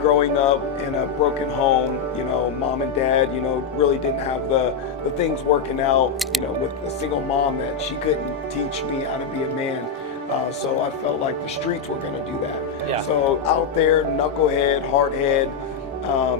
growing up in a broken home, mom and dad, really didn't have the things working out, with a single mom that she couldn't teach me how to be a man. So I felt like the streets were going to do that. Yeah. So out there, knucklehead, hardhead,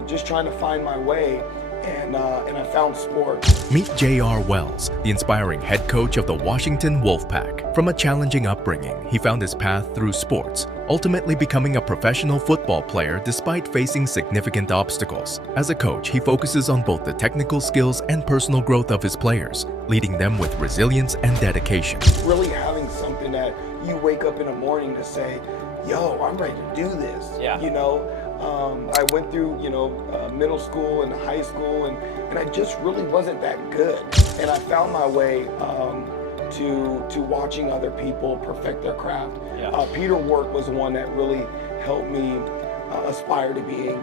just trying to find my way. And I found sports. Meet J.R. Wells, the inspiring head coach of the Washington Wolfpack. From a challenging upbringing, he found his path through sports, ultimately becoming a professional football player despite facing significant obstacles. As a coach, he focuses on both the technical skills and personal growth of his players, leading them with resilience and dedication. Really having something that you wake up in the morning to say, yo, I'm ready to do this. Yeah. I went through, middle school and high school, and I just really wasn't that good. And I found my way to watching other people perfect their craft. Yeah. Peter Work was the one that really helped me aspire to being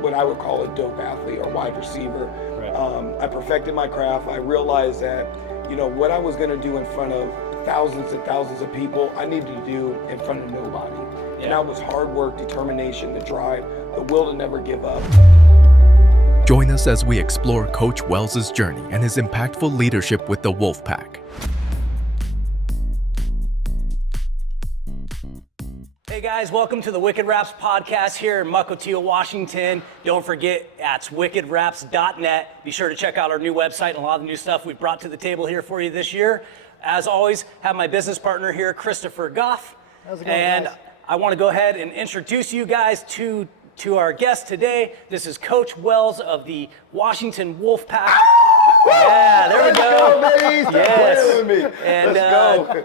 what I would call a dope athlete or wide receiver. Right. I perfected my craft. I realized that, what I was going to do in front of thousands and thousands of people, I needed to do in front of nobody. Yeah. And that was hard work, determination, the drive, the will to never give up. Join us as we explore Coach Wells' journey and his impactful leadership with the Wolfpack. Hey guys, welcome to the Wicked Raps podcast here in Mukilteo, Washington. Don't forget, that's wickedraps.net. Be sure to check out our new website and a lot of the new stuff we've brought to the table here for you this year. As always, have my business partner here, Christopher Goff. How's it going, and guys? I want to go ahead and introduce you guys to our guest today. This is Coach Wells of the Washington Wolfpack. Yeah, there we go. Yes. And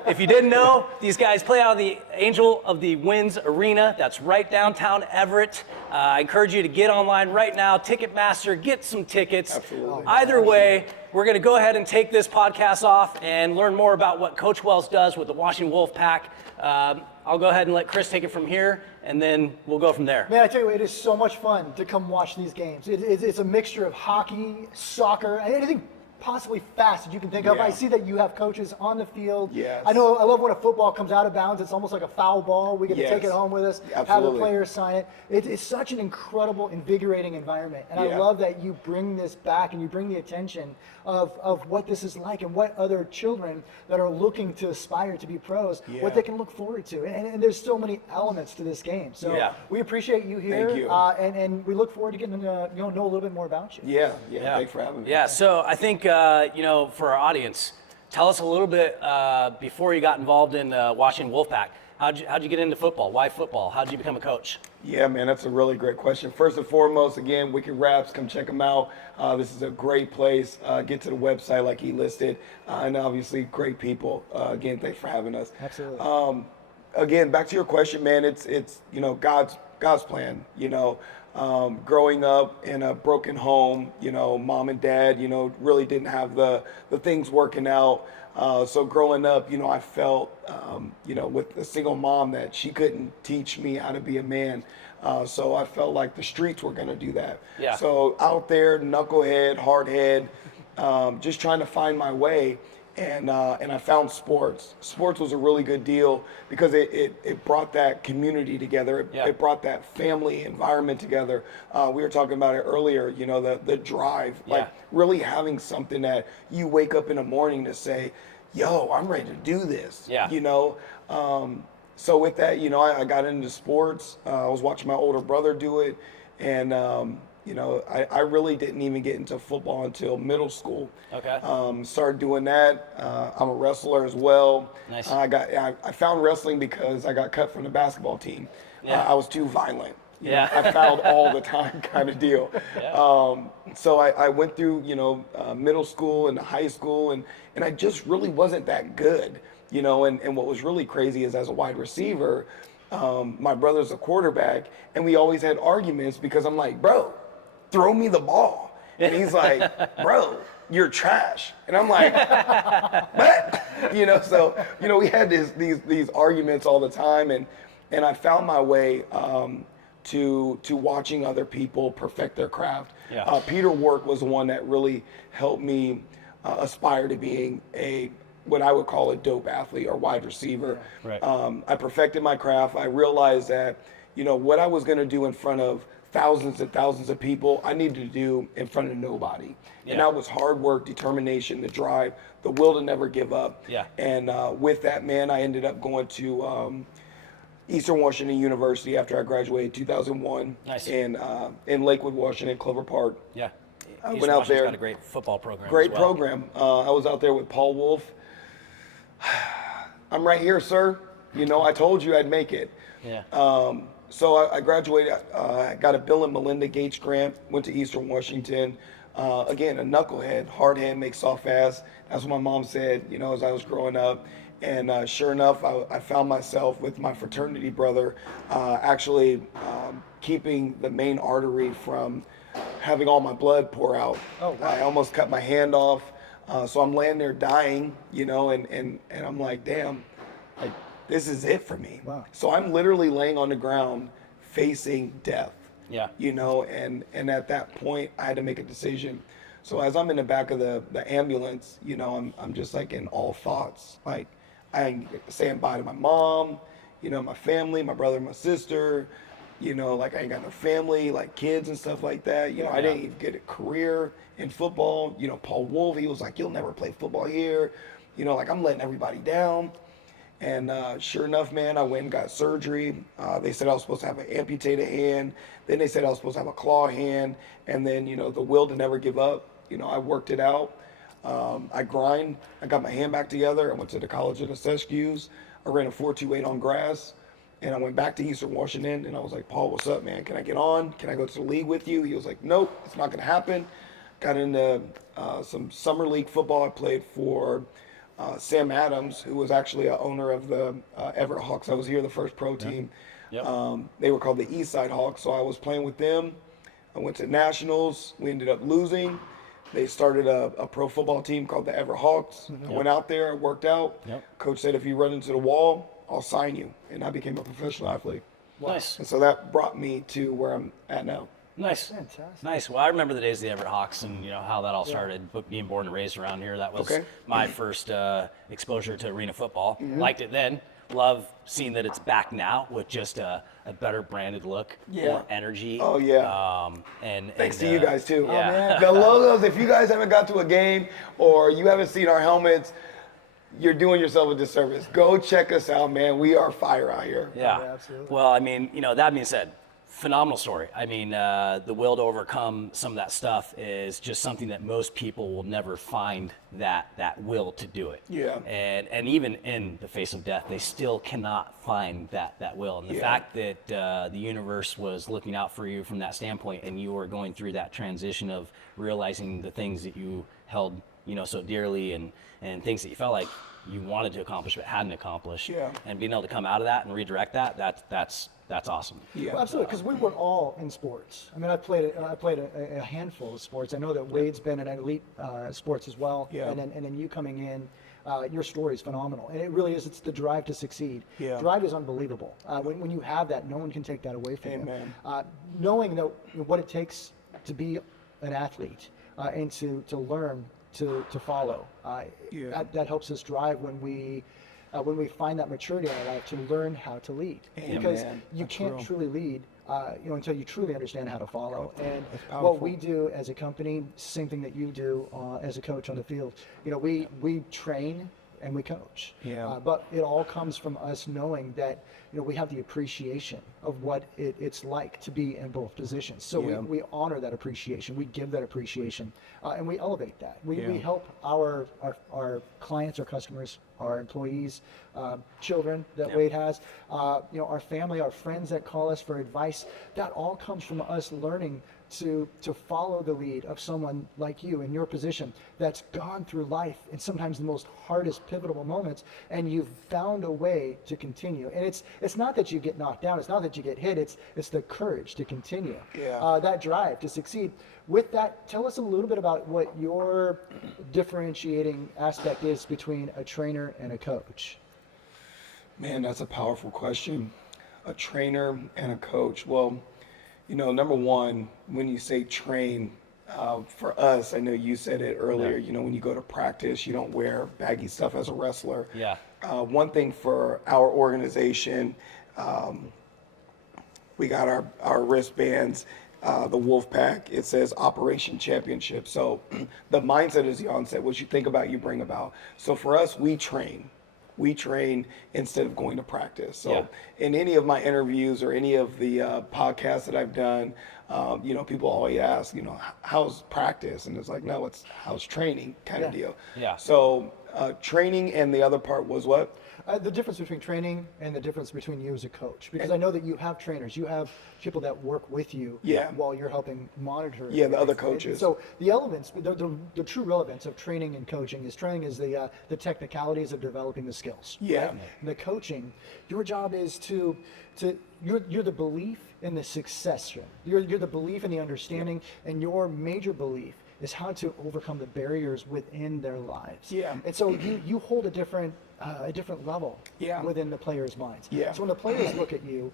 if you didn't know, these guys play out of the Angel of the Winds Arena. That's right downtown Everett. I encourage you to get online right now. Ticketmaster, get some tickets. Absolutely. Either way, we're going to go ahead and take this podcast off and learn more about what Coach Wells does with the Washington Wolfpack. I'll go ahead and let Chris take it from here, and then we'll go from there. Man, I tell you what, it is so much fun to come watch these games. It's a mixture of hockey, soccer, and anything possibly fast that you can think of. Yeah. I see that you have coaches on the field. Yes. I love when a football comes out of bounds. It's almost like a foul ball. We get to take it Yes. home with us, have the Absolutely. players sign it. It's such an incredible, invigorating environment. And I Yeah. love that you bring this back and you bring the attention of what this is like and what other children that are looking to aspire to be pros, Yeah. what they can look forward to. And there's so many elements to this game. So Yeah. we appreciate you here. Thank you. And we look forward to getting to know a little bit more about you. Yeah. Thanks for having me. Yeah, so I think, for our audience, tell us a little bit before you got involved in Washington Wolfpack. How'd you get into football? Why football? How'd you become a coach? Yeah, man, that's a really great question. First and foremost, again, Wicked Raps, come check them out. This is a great place. Get to the website like he listed. And obviously, great people. Again, thanks for having us. Absolutely. Again, back to your question, man, it's God's plan, growing up in a broken home, mom and dad, really didn't have the things working out. So growing up, I felt, with a single mom that she couldn't teach me how to be a man. So I felt like the streets were going to do that. Yeah. So out there, knucklehead, hardhead, just trying to find my way. And I found sports. Sports was a really good deal because it brought that community together. Yeah. It brought that family environment together. We were talking about it earlier, the drive, like really having something that you wake up in the morning to say, yo, I'm ready to do this. Yeah. So with that, I got into sports. I was watching my older brother do it. And, I really didn't even get into football until middle school. Okay. Started doing that. I'm a wrestler as well. Nice. I found wrestling because I got cut from the basketball team. Yeah. I was too violent. Yeah. I fouled all the time kind of deal. Yeah. So I went through, middle school and high school, and I just really wasn't that good. And what was really crazy is as a wide receiver, my brother's a quarterback, and we always had arguments because I'm like, bro, throw me the ball. And he's like, bro, you're trash. And I'm like, what? So, we had these arguments all the time, and I found my way to watching other people perfect their craft. Yeah. Peter Work was the one that really helped me aspire to being what I would call a dope athlete or wide receiver. Right. I perfected my craft. I realized that, you know, what I was going to do in front of thousands and thousands of people, I needed to do in front of nobody. And that was hard work, determination, the drive, the will to never give up. Yeah. And with that, man, I ended up going to Eastern Washington University after I graduated in 2001. Nice. In Lakewood, Washington, Clover Park. Yeah. I East went out Washington's there. got a great football program. Great as well. program. I was out there with Paul Wolf. I'm right here, sir. You know, I told you I'd make it. Yeah. So I graduated, I got a Bill and Melinda Gates grant, went to Eastern Washington. Again, a knucklehead, hard hand makes soft ass. That's what my mom said, you know, as I was growing up. And sure enough, I found myself with my fraternity brother actually keeping the main artery from having all my blood pour out. Oh, wow. I almost cut my hand off. So I'm laying there dying, you know, and I'm like, damn, like, this is it for me. Wow. So I'm literally laying on the ground facing death. Yeah. You know, and at that point I had to make a decision. So as I'm in the back of the ambulance, you know, I'm just like in all thoughts. Like I ain't saying bye to my mom, you know, my family, my brother, my sister, you know, like I ain't got no family, like kids and stuff like that. You know, I didn't even get a career in football. You know, Paul Wolf, he was like, you'll never play football here. You know, like I'm letting everybody down. And sure enough, man, I went and got surgery. They said I was supposed to have an amputated hand. Then they said I was supposed to have a claw hand. And then, you know, the will to never give up. You know, I worked it out. I grind. I got my hand back together. I went to the College of the Sescues. I ran a 4.28 on grass. And I went back to Eastern Washington. And I was like, Paul, what's up, man? Can I get on? Can I go to the league with you? He was like, nope, it's not going to happen. Got into some summer league football. I played for Sam Adams, who was actually an owner of the Everett Hawks. I was here, the first pro team. Yep. They were called the East Side Hawks, so I was playing with them. I went to nationals. We ended up losing. They started a pro football team called the Everett Hawks. I went out there, worked out. Coach said, if you run into the wall, I'll sign you. And I became a professional athlete. Nice. And so that brought me to where I'm at now. Nice. Fantastic. Nice. Well, I remember the days of the Everett Hawks and, you know, how that all started. But being born and raised around here, that was my first exposure to arena football. Liked it then. Love seeing that it's back now with just a better branded look, more energy. Oh, yeah. Thanks to you guys, too. Yeah. The logos, if you guys haven't got to a game or you haven't seen our helmets, you're doing yourself a disservice. Go check us out, man. We are fire out here. Yeah. Absolutely. Well, I mean, you know, that being said, phenomenal story. I mean, the will to overcome some of that stuff is just something that most people will never find that will to do it. Yeah. And even in the face of death, they still cannot find that will. And the fact that the universe was looking out for you from that standpoint, and you were going through that transition of realizing the things that you held, you know, so dearly, and things that you felt like you wanted to accomplish but hadn't accomplished, and being able to come out of that and redirect that's awesome. Yeah. Well, absolutely, because we were all in sports. I mean, I played a handful of sports. I know that Wade's been in elite sports as well. Yeah. And then you coming in, your story is phenomenal, and it really is. It's the drive to succeed. Yeah. Drive is unbelievable. When you have that, no one can take that away from Amen. you. Knowing that what it takes to be an athlete and to learn to follow, that helps us drive when we find that maturity in our life to learn how to lead. Because you can't truly lead until you truly understand how to follow. And what we do as a company, same thing that you do as a coach on the field. You know, we train and we coach. But it all comes from us knowing that, you know, we have the appreciation of what it's like to be in both positions. So we honor that appreciation, we give that appreciation, and we elevate that. We help our clients, our customers, our employees, children that Wade has, our family, our friends that call us for advice. That all comes from us learning to follow the lead of someone like you in your position that's gone through life in sometimes the most hardest pivotal moments, and you've found a way to continue. And it's not that you get knocked down, it's not that you get hit, it's the courage to continue. That drive to succeed. With that, tell us a little bit about what your differentiating aspect is between a trainer and a coach. Man, that's a powerful question. A trainer and a coach. Well, you know, number one, when you say train, for us, I know you said it earlier, you know, when you go to practice, you don't wear baggy stuff as a wrestler. One thing for our organization, We got our wristbands, the Wolfpack. It says Operation Championship. So the mindset is the onset. What you think about, you bring about. So for us, we train. We train instead of going to practice. So in any of my interviews or any of the podcasts that I've done, people always ask, how's practice? And it's like, no, it's how's training kind of deal. Yeah. So training, and the other part was what? The difference between training and the difference between you as a coach, because I know that you have trainers, you have people that work with you while you're helping monitor. Yeah, the other coaches. And so the elements, the true relevance of training and coaching is the technicalities of developing the skills. Yeah. Right? And the coaching, your job is you're the belief in the success. You're the belief in the understanding, and your major belief is how to overcome the barriers within their lives. Yeah. And so you hold a different level within the players' minds. Yeah. So when the players look at you,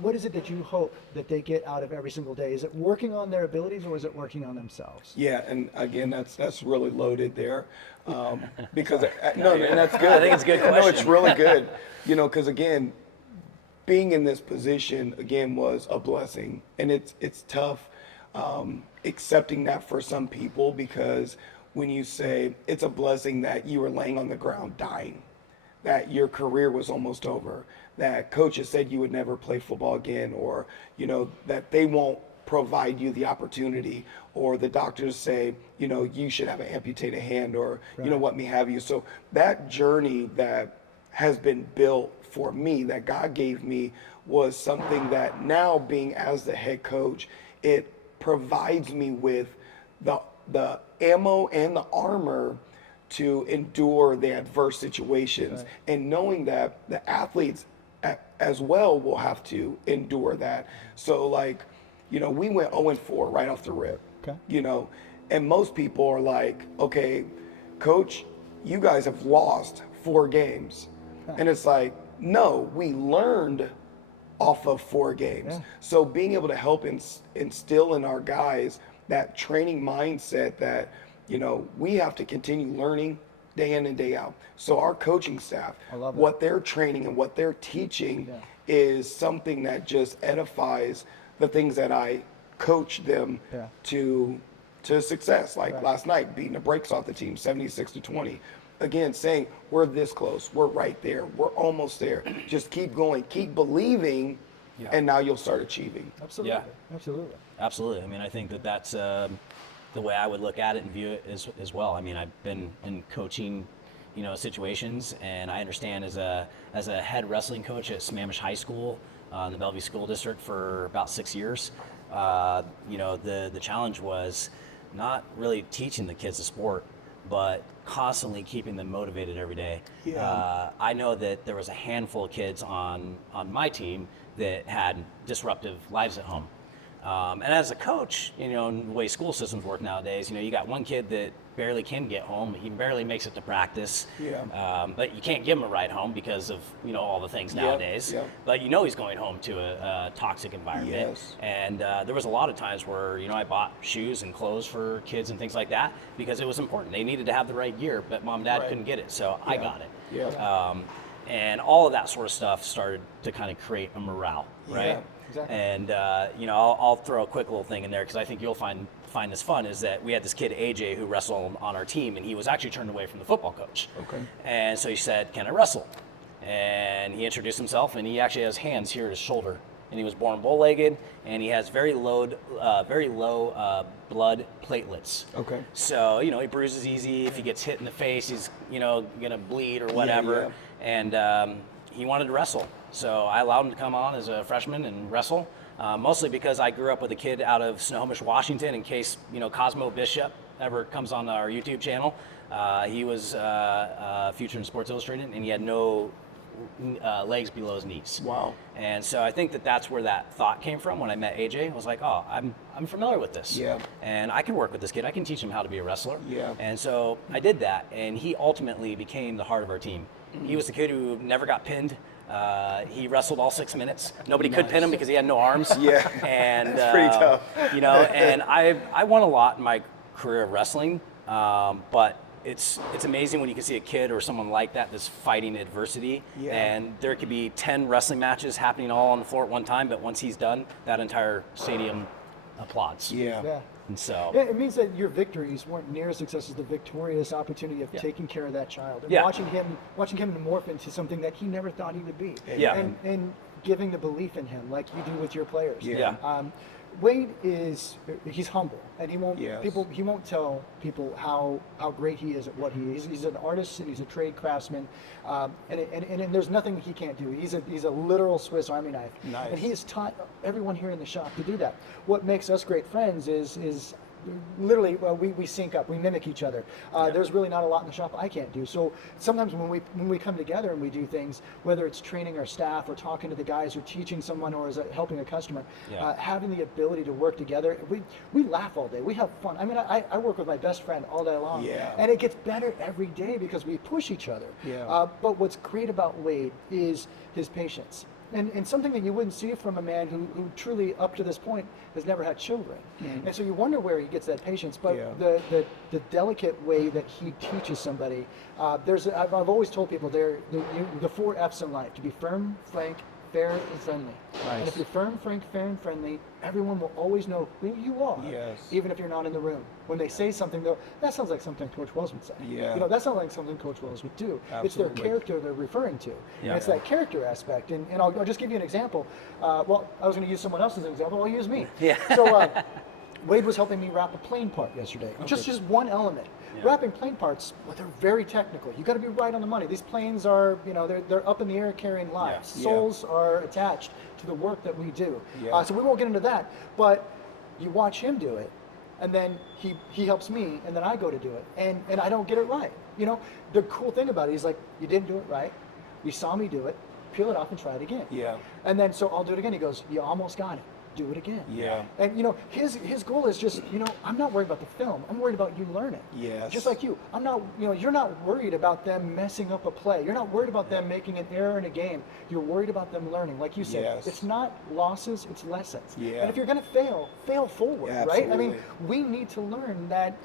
what is it that you hope that they get out of every single day? Is it working on their abilities, or is it working on themselves? Yeah, and again, that's really loaded there, because no, and that's good. I think it's a good question. No, it's really good, because again, being in this position again was a blessing, and it's tough accepting that for some people, because when you say it's a blessing that you were laying on the ground dying, that your career was almost over, that coaches said you would never play football again, or that they won't provide you the opportunity, or the doctors say you should have an amputated hand, or what may have you. So that journey that has been built for me, that God gave me, was something that now, being as the head coach, it provides me with the ammo and the armor to endure the adverse situations, and knowing that the athletes as well will have to endure that. So we went 0-4 right off the rip. Okay. And most people are like, okay, coach, you guys have lost 4 games. And it's like, no, we learned off of 4 games. Yeah. So being able to help instill in our guys that training mindset that, we have to continue learning day in and day out. So our coaching staff, what they're training and what they're teaching is something that just edifies the things that I coach them to success. Like last night, beating the brakes off the team, 76-20. Again, saying we're this close, we're right there, we're almost there. Just keep going, keep believing, and now you'll start achieving. Absolutely. Yeah. Absolutely. I mean, I think that's the way I would look at it and view it as well. I mean, I've been in coaching, situations, and I understand as a head wrestling coach at Sammamish High School in the Bellevue School District for about 6 years. The challenge was not really teaching the kids the sport, but constantly keeping them motivated every day. Yeah. I know that there was a handful of kids on my team that had disruptive lives at home. And as a coach, in the way school systems work nowadays, you got one kid that barely can get home. He barely makes it to practice. Yeah. But you can't give him a ride home because of, all the things nowadays. Yep. But he's going home to a toxic environment. Yes. And there was a lot of times where, I bought shoes and clothes for kids and things like that because it was important. They needed to have the right gear, but mom and dad couldn't get it. So I got it. Yeah. And all of that sort of stuff started to kind of create a morale, right? Yeah. Exactly. And I'll throw a quick little thing in there because I think you'll find this fun. Is that we had this kid AJ who wrestled on our team, and he was actually turned away from the football coach. Okay. And so he said, "Can I wrestle?" And he introduced himself, and he actually has hands here at his shoulder, and he was born bow-legged, and he has very low blood platelets. Okay. So he bruises easy. If he gets hit in the face, he's gonna bleed or whatever. Yeah. And he wanted to wrestle. So I allowed him to come on as a freshman and wrestle, mostly because I grew up with a kid out of Snohomish, Washington, in case, Cosmo Bishop ever comes on our YouTube channel. He was featured in Sports Illustrated, and he had no legs below his knees. Wow. And so I think that's where that thought came from when I met AJ. I was like, oh, I'm familiar with this. Yeah. And I can work with this kid. I can teach him how to be a wrestler. Yeah. And so I did that, and he ultimately became the heart of our team. Mm-hmm. He was the kid who never got pinned. He wrestled all 6 minutes. Nobody could pin him because he had no arms. Yeah, and that's pretty tough. And I won a lot in my career of wrestling, but it's amazing when you can see a kid or someone like that that's fighting adversity, and there could be 10 wrestling matches happening all on the floor at one time, but once he's done, that entire stadium applauds. Yeah. And so Yeah, it means that your victories weren't near as successful as the victorious opportunity of taking care of that child and watching him morph into something that he never thought he would be. Yeah. And giving the belief in him like you do with your players. Yeah. Wade he's humble, and he won't Yes. he won't tell people how great he is at what he is. He's an artist and he's a trade craftsman, and there's nothing he can't do. He's a literal Swiss Army knife, Nice. and he has taught everyone here in the shop to do that. What makes us great friends is literally we sync up, we mimic each other. There's really not a lot in the shop I can't do. So sometimes when we come together and we do things, whether it's training our staff or talking to the guys or teaching someone or helping a customer, having the ability to work together, we laugh all day, we have fun. I mean, I work with my best friend all day long, and it gets better every day because we push each other. But what's great about Wade is his patience. And something that you wouldn't see from a man who truly, up to this point, has never had children. And so you wonder where he gets that patience. But the delicate way that he teaches somebody, I've always told people the 4 F's in life: to be firm, frank, fair, and friendly. And if you're firm, frank, fair, and friendly, everyone will always know who you are, even if you're not in the room. When they say something, though, that sounds like something Coach Wells would say. That sounds like something Coach Wells would do. Absolutely. It's their character they're referring to. And it's that character aspect. And I'll just give you an example. Well, I was going to use someone else as an example. I'll use me. So Wade was helping me wrap a plane part yesterday. Just one element. Wrapping plane parts, well, they're very technical. You got to be right on the money. These planes are, they're up in the air carrying lives. Souls are attached to the work that we do. So we won't get into that. But you watch him do it, and then he helps me, and then I go to do it, and I don't get it right. The cool thing about it, he's like, you didn't do it right. You saw me do it. Peel it off and try it again. And then so I'll do it again. He goes, you almost got it. Do it again. And his goal is just, I'm not worried about the film. I'm worried about you learning. Just like you. I'm not, you're not worried about them messing up a play. You're not worried about them making an error in a game. You're worried about them learning. Like you said, it's not losses, it's lessons. And if you're going to fail forward, right? I mean, we need to learn that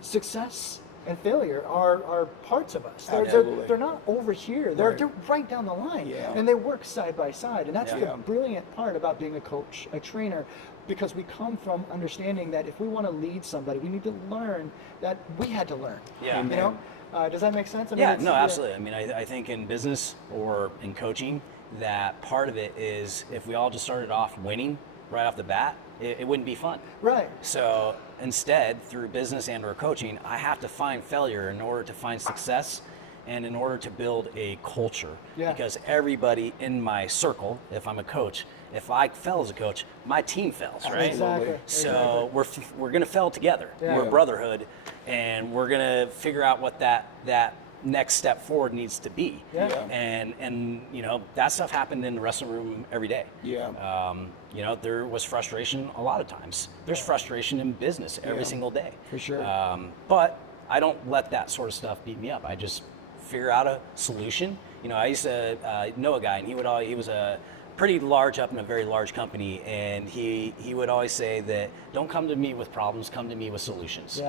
success and failure are parts of us. They're not over here. They're right down the line. And they work side by side. And that's the brilliant part about being a coach, a trainer, because we come from understanding that if we want to lead somebody, we need to learn that we had to learn. Does that make sense? I mean, no, absolutely. I mean, I think in business or in coaching, that part of it is if we all just started off winning right off the bat, it wouldn't be fun. Right. So instead, through business and or coaching, I have to find failure in order to find success and in order to build a culture. Because everybody in my circle, if I'm a coach, if I fail as a coach, my team fails, right? Exactly. So we're going to fail together. We're a brotherhood, and we're going to figure out what that next step forward needs to be. And that stuff happened in the wrestling room every day. There was frustration a lot of times. There's frustration in business every single day. For sure. But I don't let that sort of stuff beat me up. I just figure out a solution. I used to know a guy, and he was a pretty large up in a very large company, and he would always say that don't come to me with problems, come to me with solutions.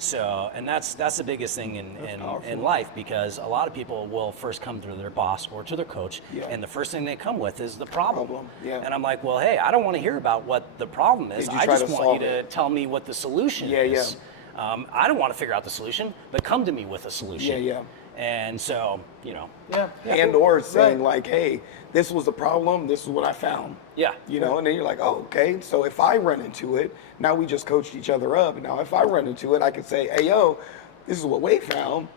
So, and that's the biggest thing in life, because a lot of people will first come to their boss or to their coach, and the first thing they come with is the problem. And I'm like, well, hey, I don't want to hear about what the problem is. I just want you to tell me what the solution is. I don't want to figure out the solution, but come to me with a solution. And so, And or saying like, hey, this was the problem, this is what I found. And then you're like, oh, okay. So if I run into it, now we just coached each other up. And now if I run into it, I can say, hey, yo, this is what Wade found.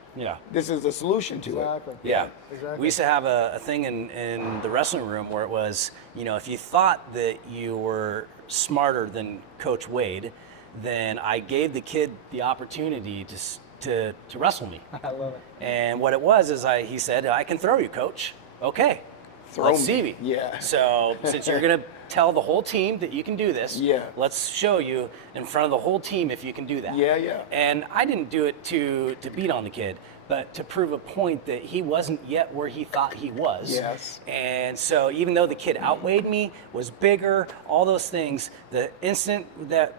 This is the solution to it. Exactly. We used to have a thing in the wrestling room where it was, if you thought that you were smarter than Coach Wade, then I gave the kid the opportunity to wrestle me. I love it. And what it was is he said, I can throw you, coach. Okay, let's see me. So since you're going to tell the whole team that you can do this, let's show you in front of the whole team if you can do that. And I didn't do it to beat on the kid, but to prove a point that he wasn't yet where he thought he was. Yes. And so even though the kid outweighed me, was bigger, all those things, the instant that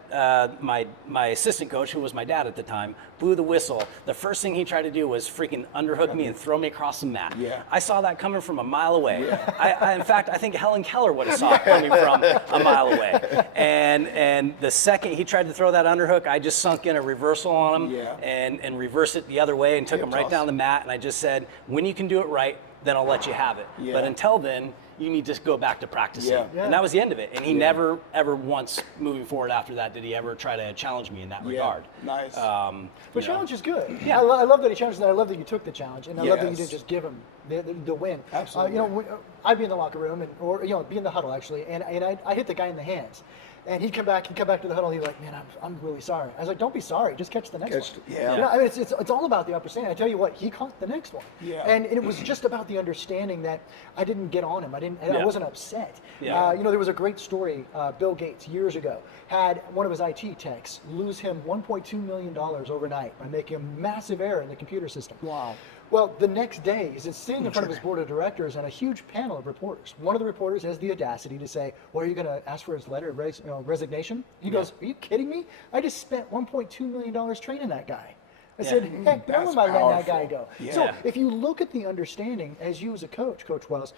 my assistant coach, who was my dad at the time, blew the whistle, the first thing he tried to do was freaking underhook me and throw me across the mat. Yeah. I saw that coming from a mile away. In fact, I think Helen Keller would have saw it coming from a mile away. And the second he tried to throw that underhook, I just sunk in a reversal on him and reversed it the other way and took him right down the mat. And I just said, when you can do it right, then I'll let you have it. Yeah. But until then, you need to go back to practicing. Yeah. And that was the end of it. And he never, ever once moving forward after that did he ever try to challenge me in that regard. Nice. But challenge is good. Yeah. I love that he challenged, and I love that you took the challenge, and I love that you Yes. didn't just give him the win. Absolutely. I'd be in the locker room, or be in the huddle actually, and I hit the guy in the hands. And he'd come back to the huddle. He'd be like, "Man, I'm really sorry." I was like, "Don't be sorry. Just catch the next one." Yeah. I mean, it's all about the understanding. I tell you what, he caught the next one. Yeah. And it was just about the understanding that I didn't get on him. I wasn't upset. Yeah. There was a great story. Bill Gates years ago had one of his IT techs lose him $1.2 million overnight by making a massive error in the computer system. Wow. Well, the next day, he's sitting in front of his board of directors and a huge panel of reporters. One of the reporters has the audacity to say, "Well, are you going to ask for his letter of resignation?" He goes, "Are you kidding me? I just spent $1.2 million training that guy." I said, "Heck, no one might letting that guy go." Yeah. So if you look at the understanding, as you as a coach, Coach Wells,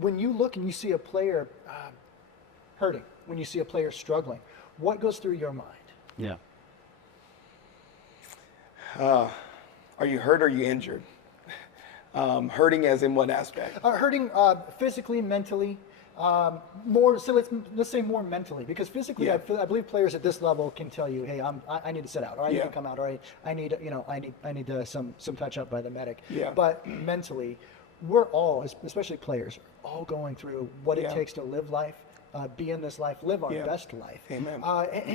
when you look and you see a player hurting, when you see a player struggling, what goes through your mind? Yeah. Are you hurt or are you injured? Hurting as in what aspect? Hurting physically, mentally, more. So let's say more mentally, because physically, Yeah. I believe players at this level can tell you, "Hey, I need to sit out, or I need Yeah. to come out, or I need some touch up by the medic." Yeah. But mentally, we're all, especially players, all going through what it Yeah. takes to live life. Be in this life, live our Yeah. best life, Amen.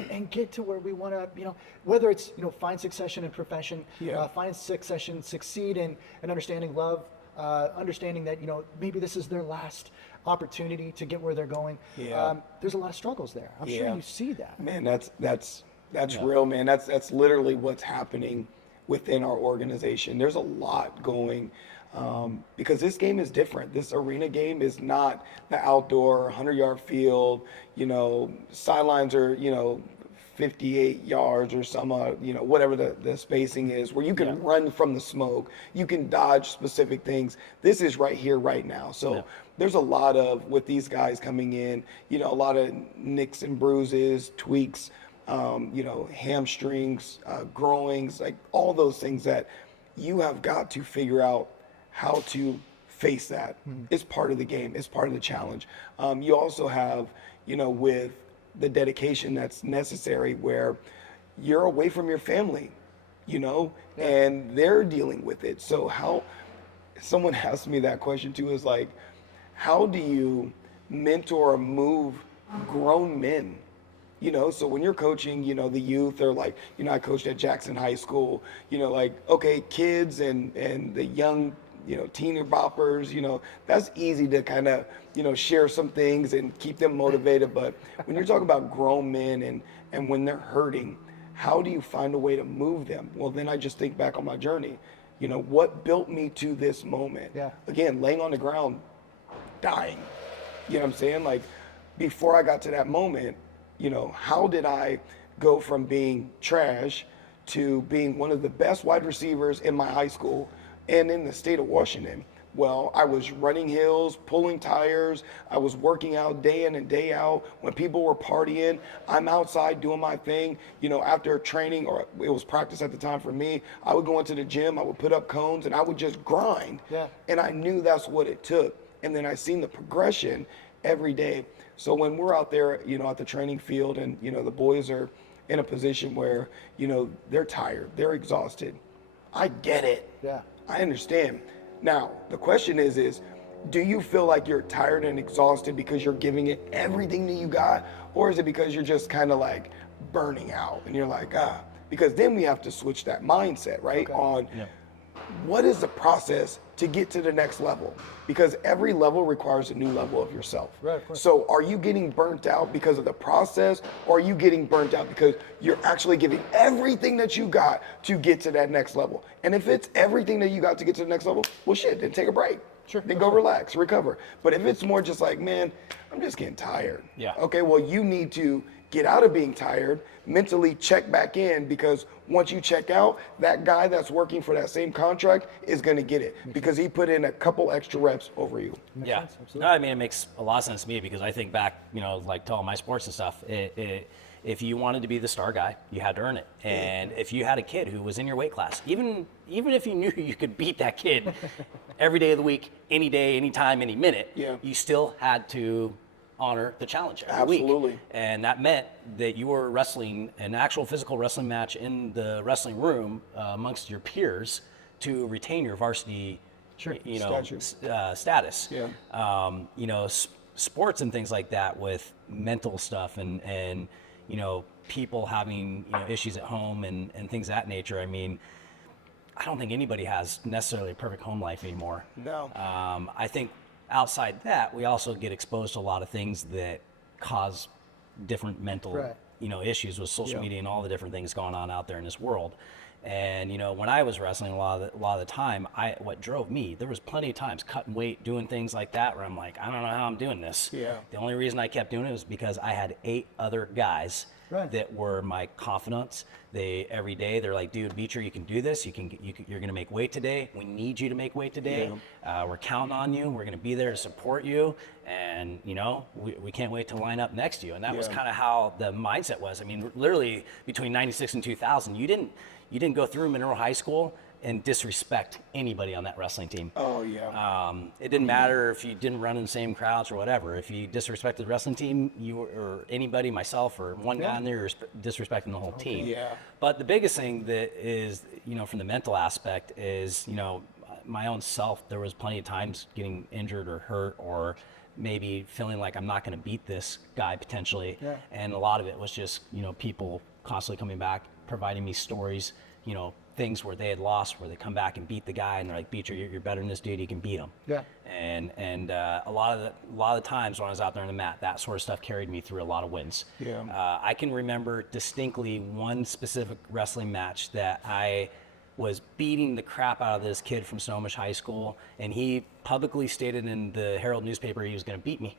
and get to where we want to, whether it's, find succession in profession, Yeah. find succession, succeed in understanding love, understanding that, maybe this is their last opportunity to get where they're going. Yeah. There's a lot of struggles there. I'm sure Yeah. you see that. Man, that's real, man. That's literally what's happening within our organization. There's a lot going, because this game is different. This arena game is not the outdoor 100-yard field. Sidelines are 58 yards or some, whatever the spacing is, where you can run from the smoke, you can dodge specific things. This is right here, right now. So there's a lot of, with these guys coming in, a lot of nicks and bruises, tweaks, hamstrings, growings, like all those things that you have got to figure out how to face that. It's part of the game. It's part of the challenge. You also have, with the dedication that's necessary, where you're away from your family, and they're dealing with it. So how, someone asked me that question too, is like, how do you mentor or move grown men? So when you're coaching, the youth, or like, I coached at Jackson High School, okay, kids and the young, teeny boppers, that's easy to kind of, share some things and keep them motivated. But when you're talking about grown men and when they're hurting, how do you find a way to move them? Well, then I just think back on my journey. What built me to this moment? Yeah. Again, laying on the ground, dying. You know what I'm saying? Like, before I got to that moment, how did I go from being trash to being one of the best wide receivers in my high school and in the state of Washington? Well, I was running hills, pulling tires. I was working out day in and day out. When people were partying, I'm outside doing my thing. After training, or it was practice at the time for me, I would go into the gym, I would put up cones, and I would just grind. Yeah. And I knew that's what it took. And then I seen the progression every day. So when we're out there, at the training field, and, the boys are in a position where, they're tired, they're exhausted. I get it. Yeah. I understand. Now, the question is, do you feel like you're tired and exhausted because you're giving it everything that you got? Or is it because you're just kind of like burning out and you're like, because then we have to switch that mindset, right? Okay. On, what is the process to get to the next level? Because every level requires a new level of yourself. Right, of course. So are you getting burnt out because of the process, or are you getting burnt out because you're actually giving everything that you got to get to that next level? And if it's everything that you got to get to the next level, well, shit, then take a break. Sure. Then go relax, recover. But if it's more just like, man, I'm just getting tired. Yeah. Okay, well, you need to get out of being tired, mentally check back in, because once you check out, that guy that's working for that same contract is going to get it because he put in a couple extra reps over you. Yeah. sense, absolutely. No, I mean, it makes a lot of sense to me because I think back, like to all my sports and stuff, if you wanted to be the star guy, you had to earn it. And if you had a kid who was in your weight class, even if you knew you could beat that kid every day of the week, any day, any time, any minute, you still had to honor the challenge every Absolutely. week. And that meant that you were wrestling an actual physical wrestling match in the wrestling room amongst your peers to retain your varsity status. Yeah. Sports and things like that with mental stuff and people having issues at home and things of that nature. I mean, I don't think anybody has necessarily a perfect home life anymore. No. I think outside that, we also get exposed to a lot of things that cause different mental issues with social media and all the different things going on out there in this world. And when I was wrestling, a lot of the time, what drove me, there was plenty of times cutting weight, doing things like that, where I'm like, I don't know how I'm doing this. Yeah. The only reason I kept doing it was because I had 8 other guys that were my confidants. Every day they're like, dude, Beecher, you can do this. You're gonna make weight today. We need you to make weight today. We're counting on you. We're gonna be there to support you. And we can't wait to line up next to you. And that was kind of how the mindset was. I mean, literally between '96 and 2000, you didn't go through Monroe High School and disrespect anybody on that wrestling team. Oh, yeah. It didn't matter if you didn't run in the same crowds or whatever. If you disrespected the wrestling team, or anybody, myself, or one guy in there, you're disrespecting the whole team. Yeah. But the biggest thing that is, from the mental aspect is, my own self. There was plenty of times getting injured or hurt or maybe feeling like I'm not going to beat this guy potentially. Yeah. And a lot of it was just, people constantly coming back, providing me stories, things where they had lost, where they come back and beat the guy, and they're like, Beecher, you're better than this dude. You can beat him. Yeah. And a lot of the times when I was out there on the mat, that sort of stuff carried me through a lot of wins. Yeah. I can remember distinctly one specific wrestling match that I was beating the crap out of this kid from Snohomish High School, and he publicly stated in the Herald newspaper he was going to beat me.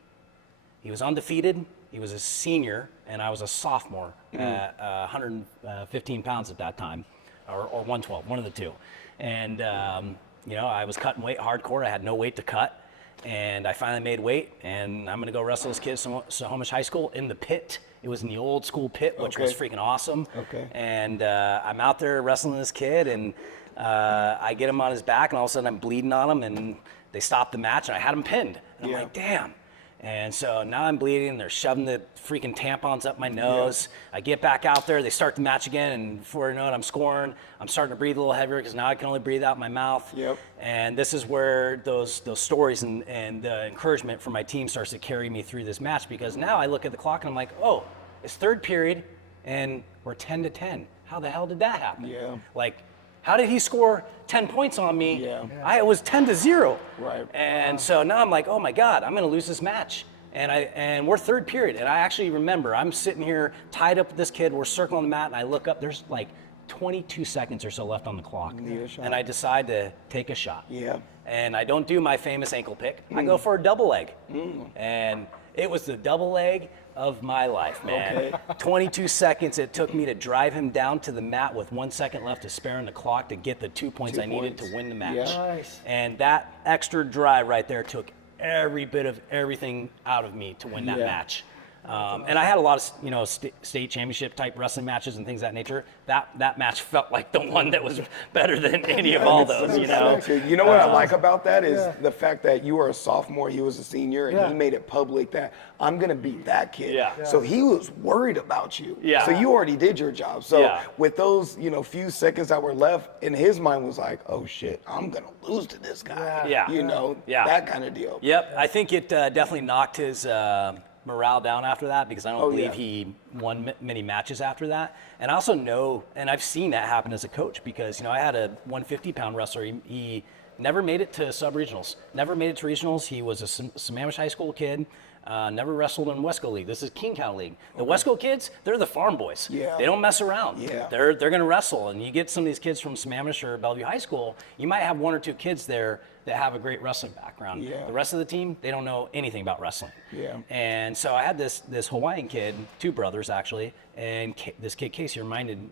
He was undefeated. He was a senior, and I was a sophomore at 115 pounds at that time, or 112, one of the two. And, I was cutting weight hardcore. I had no weight to cut. And I finally made weight, and I'm going to go wrestle this kid at Snohomish High School in the pit. It was in the old school pit, which was freaking awesome. Okay. And I'm out there wrestling this kid, and I get him on his back, and all of a sudden I'm bleeding on him, and they stopped the match, and I had him pinned. And I'm like, damn. And so now I'm bleeding. They're shoving the freaking tampons up my nose. I get back out there. They start the match again, and before I know it, I'm scoring. I'm starting to breathe a little heavier because now I can only breathe out my mouth. Yep. And this is where those stories and the encouragement from my team starts to carry me through this match, because now I look at the clock and I'm like, oh, it's third period, and we're 10-10. How the hell did that happen? Yeah. Like, how did he score 10 points on me? Yeah. I was 10-0. Right. And so now I'm like, oh my God, I'm gonna lose this match. And we're third period. And I actually remember I'm sitting here tied up with this kid, we're circling the mat, and I look up, there's like 22 seconds or so left on the clock. And I decide to take a shot. Yeah. And I don't do my famous ankle pick. I go for a double leg. And it was the double leg of my life, man. Okay. 22 seconds it took me to drive him down to the mat with 1 second left to spare in the clock to get the 2 points I needed to win the match. Yeah. Nice. And that extra drive right there took every bit of everything out of me to win that match. And I had a lot of state championship type wrestling matches and things of that nature. That match felt like the one that was better than any of all those. You know what I like about that is the fact that you were a sophomore, he was a senior, and he made it public that I'm gonna beat that kid. Yeah. So he was worried about you. Yeah. So you already did your job. So Yeah. with those few seconds that were left, in his mind was like, oh shit, I'm gonna lose to this guy. Yeah. That kind of deal. Yep, I think it definitely knocked his morale down after that because I don't believe he won many matches after that. And I also know, and I've seen that happen as a coach because, you know, I had a 150-pound wrestler. He never made it to sub-regionals, never made it to regionals. He was a Sammamish High School kid. Never wrestled in Wesco League. This is King County League. The Wesco kids, they're the farm boys. Yeah. They don't mess around. Yeah. They're going to wrestle. And you get some of these kids from Sammamish or Bellevue High School, you might have 1 or 2 kids there that have a great wrestling background. Yeah. The rest of the team, they don't know anything about wrestling. Yeah. And so I had this Hawaiian kid, 2 brothers actually, and this kid Casey reminded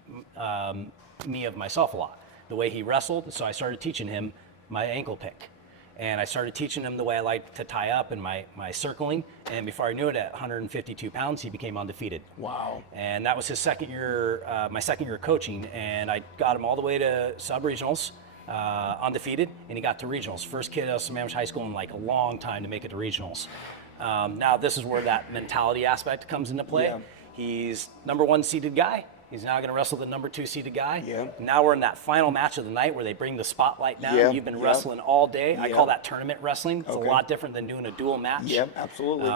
me of myself a lot. The way he wrestled, so I started teaching him my ankle pick. And I started teaching him the way I like to tie up and my circling. And before I knew it, at 152 pounds, he became undefeated. Wow. And that was his second year, my second year coaching. And I got him all the way to sub-regionals, undefeated, and he got to regionals. First kid out of Sammamish High School in like a long time to make it to regionals. Now this is where that mentality aspect comes into play. Yeah. He's number 1 seeded guy. He's now going to wrestle the number 2 seeded guy. Yeah. Now we're in that final match of the night where they bring the spotlight down. Yeah. You've been Yeah. wrestling all day. I Yeah. call that tournament wrestling. It's Okay. a lot different than doing a dual match. Yep, absolutely.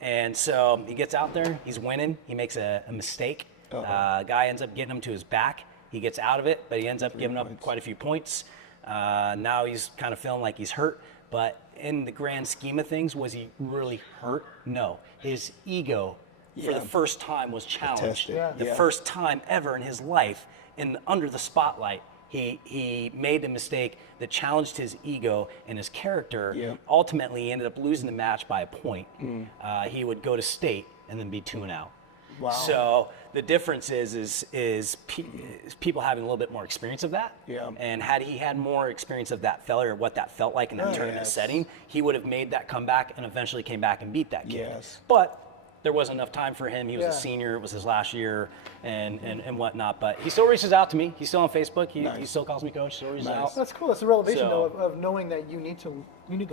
And so he gets out there. He's winning. He makes a mistake. Guy ends up getting him to his back. He gets out of it, but he ends up giving up quite a few points. Now he's kind of feeling like he's hurt. But in the grand scheme of things, was he really hurt? No. His ego for the first time was challenged. The first time ever in his life, under the spotlight, he made a mistake that challenged his ego and his character. Yeah. Ultimately, he ended up losing the match by a point. He would go to state and then be 2-0. Wow. So the difference is people having a little bit more experience of that. Yeah. And had he had more experience of that failure, what that felt like in that tournament setting, he would have made that comeback and eventually came back and beat that kid. Yes. But there wasn't enough time for him. He was a senior. It was his last year and whatnot. But he still reaches out to me. He's still on Facebook. He still calls me coach. Still reaches out. That's cool. That's the revelation, So- though, of knowing that you need to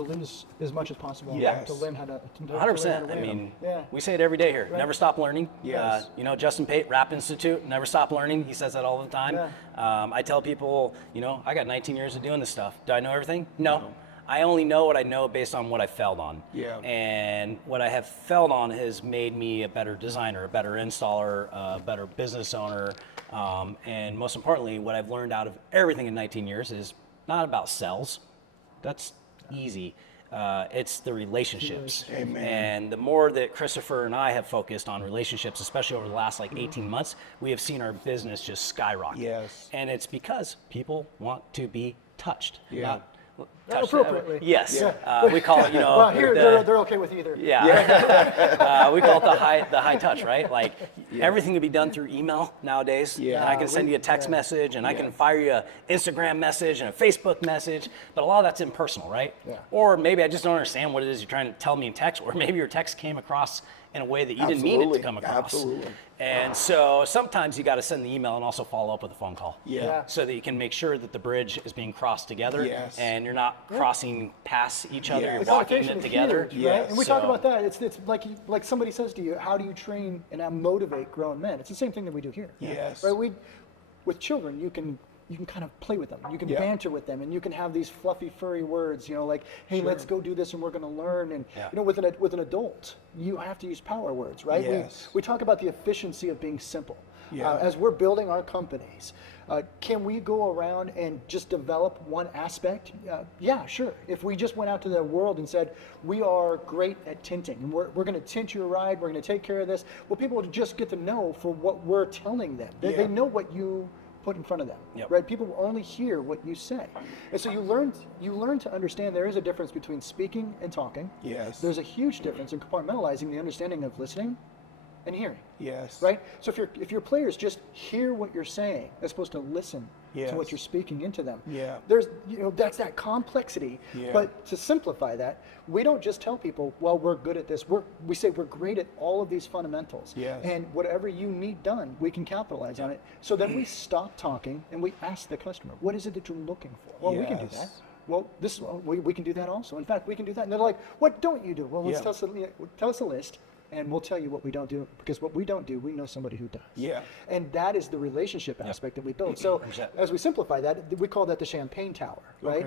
lose as much as possible Yes. to learn how to. 100%. I win. mean, Yeah. we say it every day here. Never stop learning. Yes. You know, Justin Pate, Rap Institute, never stop learning. He says that all the time. I tell people, you know, I got 19 years of doing this stuff. Do I know everything? No. I only know what I know based on what I failed on. Yeah. And what I have failed on has made me a better designer, a better installer, a better business owner. And most importantly, what I've learned out of everything in 19 years is not about sales. That's easy. It's the relationships. Amen. And the more that Christopher and I have focused on relationships, especially over the last like 18 months, we have seen our business just skyrocket. Yes. And it's because people want to be touched. Yeah. Not touched. Appropriately. Yes. Yeah. We call it, you know. Well, here they're okay with either. Yeah. We call it the high touch, right? Like everything can be done through email nowadays. Yeah. And I can send you a text message and I can fire you an Instagram message and a Facebook message, but a lot of that's impersonal, right? Yeah. Or maybe I just don't understand what it is you're trying to tell me in text, or maybe your text came across in a way that you didn't mean it to come across. Absolutely. And so sometimes you got to send the email and also follow up with a phone call. Yeah. So that you can make sure that the bridge is being crossed together. Yes. And you're not crossing past each other. Yes. You're The walking connotation it is together. huge, right? And we talk So- about that. It's like somebody says to you, how do you train and motivate grown men? It's the same thing that we do here. Yes. Right? With children, you can kind of play with them. You can banter with them, and you can have these fluffy, furry words. You know, like, "Hey, let's go do this, and we're going to learn." And you know, with an adult, you have to use power words, right? Yes. We talk about the efficiency of being simple. Yeah. As we're building our companies, can we go around and just develop one aspect? Yeah, sure. If we just went out to the world and said, we are great at tinting, and we're going to tint your ride, we're going to take care of this, well, people would just get to know for what we're telling them. They know what you put in front of them, right? People will only hear what you say. And so you learn to understand there is a difference between speaking and talking. Yes. There's a huge difference in compartmentalizing the understanding of listening and hearing. Yes. Right? So if your players just hear what you're saying as opposed to listen Yes. to what you're speaking into them, Yeah. there's that's that complexity. Yeah. But to simplify that, we don't just tell people, well, we're good at this. We say we're great at all of these fundamentals. Yes. And whatever you need done, we can capitalize on it. So then we stop talking and we ask the customer, what is it that you're looking for? Well, we can do that. Yes. Well, we can do that also. In fact, we can do that. And they're like, what don't you do? Well, let's tell us a list. and we'll tell you what we don't do, because what we don't do, we know somebody who does. Yeah. And that is the relationship aspect that we build. So as we simplify that, we call that the champagne tower, right?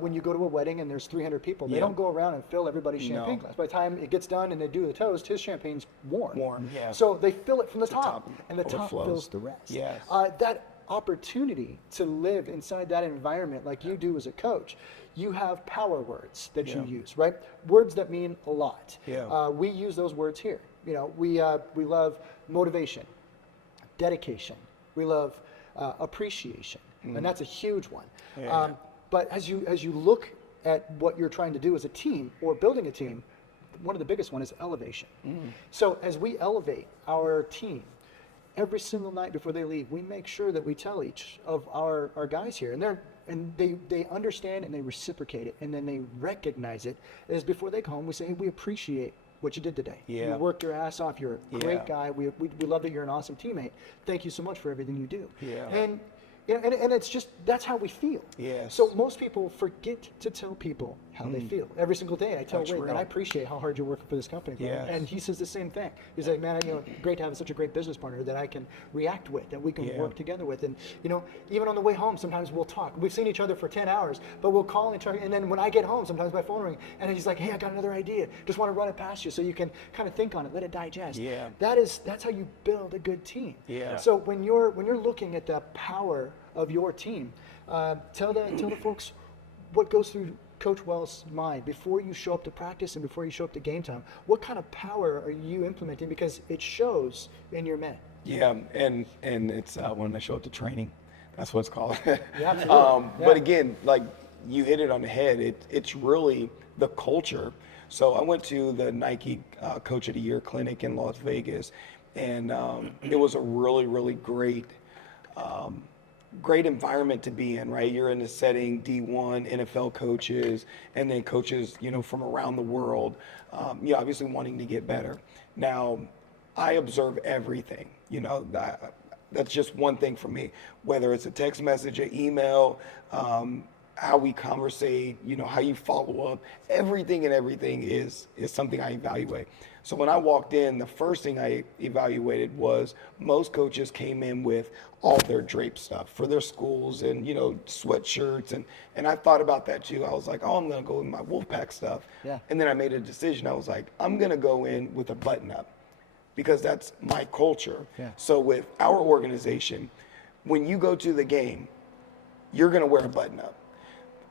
When you go to a wedding and there's 300 people, they don't go around and fill everybody's champagne glass. By the time it gets done and they do the toast, his champagne's warm. Yeah. So they fill it from the top, top and the top overflows. fills the rest. Yes. That opportunity to live inside that environment like you do as a coach, you have power words that you use, right? Words that mean a lot. Yeah. We use those words here. You know, we love motivation, dedication. We love appreciation, and that's a huge one. Yeah. But as you look at what you're trying to do as a team or building a team, one of the biggest one is elevation. So as we elevate our team, every single night before they leave, we make sure that we tell each of our guys here, and they understand and they reciprocate it, and then they recognize it. As before they go home, we say, hey, we appreciate what you did today. Yeah. You worked your ass off. You're a great guy. We love that you're an awesome teammate. Thank you so much for everything you do. Yeah. And it's just, that's how we feel. Yes. So most people forget to tell people how they feel. Every single day I tell That's Wade, man, real. I appreciate how hard you're working for this company. Bro." Yes. And he says the same thing. He's like, man, great to have such a great business partner that I can react with, that we can work together with. And, even on the way home, sometimes we'll talk. We've seen each other for 10 hours, but we'll call each other. And then when I get home, sometimes my phone rings, and he's like, hey, I got another idea. Just want to run it past you so you can kind of think on it, let it digest. Yeah. That's how you build a good team. Yeah. So when you're looking at the power of your team, tell the folks what goes through Coach Wells' mind before you show up to practice and before you show up to game time. What kind of power are you implementing? Because it shows in your men. Yeah, and it's when I show up to training. That's what it's called. Yeah, absolutely. But again, like you hit it on the head. It's really the culture. So I went to the Nike Coach of the Year clinic in Las Vegas, and it was a really, really great environment to be in, right? You're in the setting, D1, NFL coaches, and then coaches, from around the world, obviously wanting to get better. Now, I observe everything, that's just one thing for me, whether it's a text message, an email, how we conversate, how you follow up, everything is something I evaluate. So when I walked in, the first thing I evaluated was most coaches came in with all their drape stuff for their schools and, sweatshirts. And I thought about that too. I was like, oh, I'm going to go with my Wolfpack stuff. Yeah. And then I made a decision. I was like, I'm going to go in with a button up because that's my culture. Yeah. So with our organization, when you go to the game, you're going to wear a button up.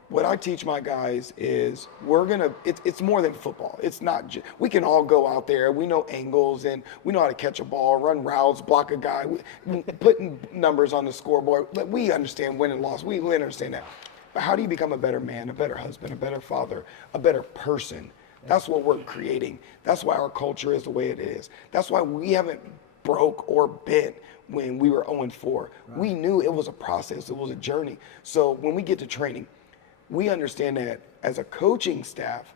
What I teach my guys is it's more than football. It's not we can all go out there. We know angles and we know how to catch a ball, run routes, block a guy, putting numbers on the scoreboard. We understand win and loss. We understand that. But how do you become a better man, a better husband, a better father, a better person? That's what we're creating. That's why our culture is the way it is. That's why we haven't broke or bent when we were 0-4. Right. We knew it was a process. It was a journey. So when we get to training, we understand that as a coaching staff,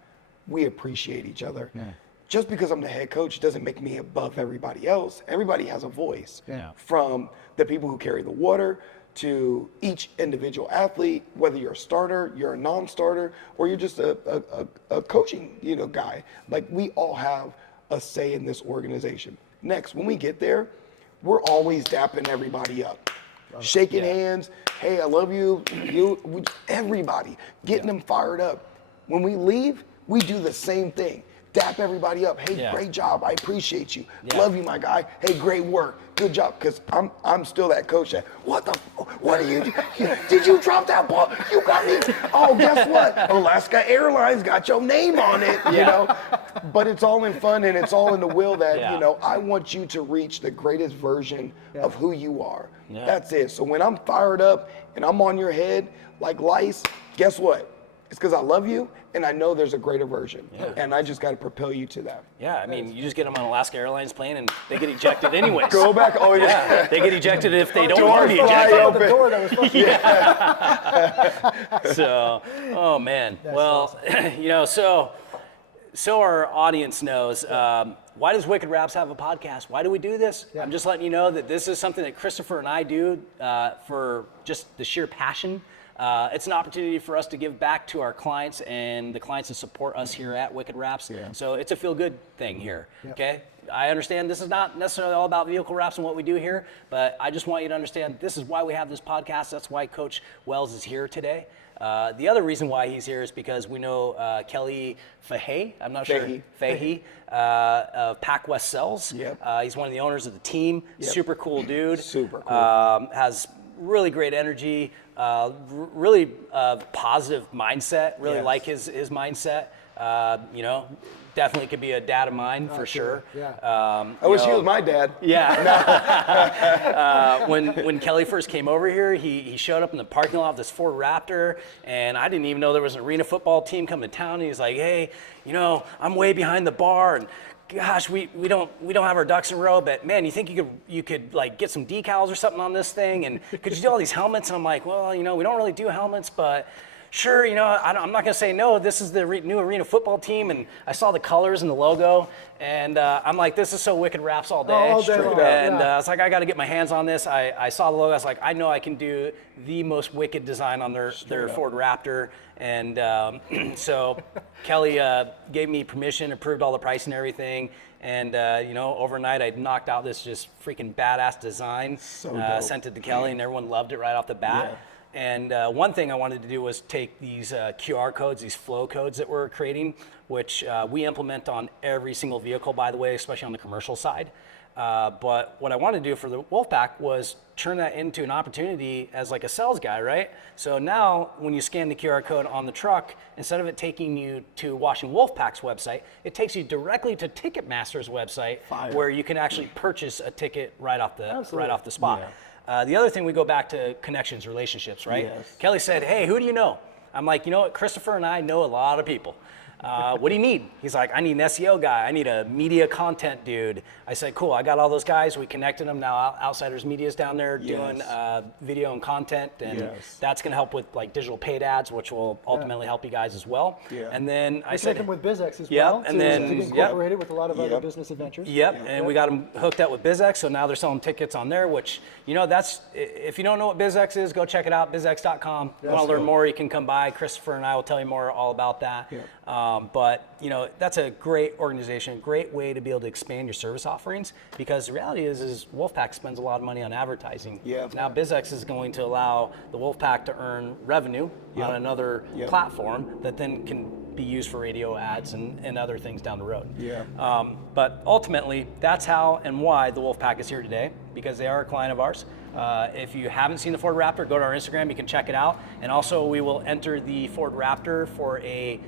we appreciate each other. Yeah. Just because I'm the head coach doesn't make me above everybody else. Everybody has a voice. Yeah. From the people who carry the water to each individual athlete, whether you're a starter, you're a non-starter, or you're just a coaching guy. Like we all have a say in this organization. Next, when we get there, we're always dapping everybody up. Shaking hands, hey, I love you, everybody, getting them fired up. When we leave, we do the same thing. Dap everybody up. Hey, great job. I appreciate you. Love you, my guy. Hey, great work. Good job. Because I'm still that coach that, what are you doing? Did you drop that ball? You got me. Oh, guess what? Alaska Airlines got your name on it, But it's all in fun and it's all in the will that, I want you to reach the greatest version of who you are. Yeah. That's it. So when I'm fired up and I'm on your head like lice, guess what? It's because I love you and I know there's a greater version. Yeah. And I just got to propel you to that. Yeah, I mean, you just get them on Alaska Airlines plane and they get ejected anyways. Go back. Oh, yeah. They get ejected if they don't want to be ejected. The door that was supposed to So, oh man. That's awesome. So our audience knows, why does Wicked Raps have a podcast? Why do we do this? Yeah. I'm just letting you know that this is something that Christopher and I do for just the sheer passion It's an opportunity for us to give back to our clients and the clients that support us here at Wicked Wraps. So it's a feel-good thing here, okay? I understand this is not necessarily all about vehicle wraps and what we do here, but I just want you to understand this is why we have this podcast. That's why Coach Wells is here today. The other reason why he's here is because we know Kelly Fahey, I'm not sure, Fahey, of Pac West Cells. He's one of the owners of the team. Super cool dude. Super cool. Has really great energy, really positive mindset. Really like his mindset. You know, definitely could be a dad of mine for sure. I wish he was my dad. When Kelly first came over here, he showed up in the parking lot of this Ford Raptor, and I didn't even know there was an arena football team coming to town. And he's like, "Hey, you know, I'm way behind the bar, and gosh, we don't have our ducks in a row, but man, you think you could like get some decals or something on this thing, and could you do all these helmets?" And I'm like, "Well, you know, we don't really do helmets, but sure, you know, I'm not going to say no. This is the new arena football team," and I saw the colors and the logo, and I'm like, "This is so Wicked Wraps all day." All day long. And I was like, "I got to get my hands on this." I saw the logo. I was like, "I know I can do the most wicked design on their Ford Raptor," and so Kelly gave me permission, approved all the pricing and everything. And, you know, overnight I knocked out this just freaking badass design, sent it to Kelly, and everyone loved it right off the bat. And one thing I wanted to do was take these QR codes, these flow codes that we're creating, which we implement on every single vehicle, by the way, especially on the commercial side. But what I wanted to do for the Wolfpack was turn that into an opportunity as like a sales guy, right? So now when you scan the QR code on the truck, instead of it taking you to Washington Wolfpack's website, it takes you directly to Ticketmaster's website, where you can actually purchase a ticket right off the spot. The other thing, we go back to connections, relationships, right? Kelly said, "Hey, who do you know?" I'm like, "You know what, Christopher and I know a lot of people. What do you need?" He's like, "I need an SEO guy. I need a media content dude." I said, "Cool, I got all those guys." We connected them. Now Outsiders Media's down there doing video and content, and that's going to help with like digital paid ads, which will ultimately help you guys as well. And then I said, them with BizX as well. and then to be incorporated with a lot of other business adventures. And we got them hooked up with BizX, so now they're selling tickets on there, which, you know, that's, if you don't know what BizX is, go check it out, bizx.com. If you want to learn more, you can come by. Christopher and I will tell you more all about that. But, you know, that's a great organization, great way to be able to expand your service offerings, because the reality is Wolfpack spends a lot of money on advertising. Now BizX is going to allow the Wolfpack to earn revenue on another platform that then can be used for radio ads and other things down the road. But ultimately, that's how and why the Wolfpack is here today, because they are a client of ours. If you haven't seen the Ford Raptor, go to our Instagram, you can check it out. And also we will enter the Ford Raptor for a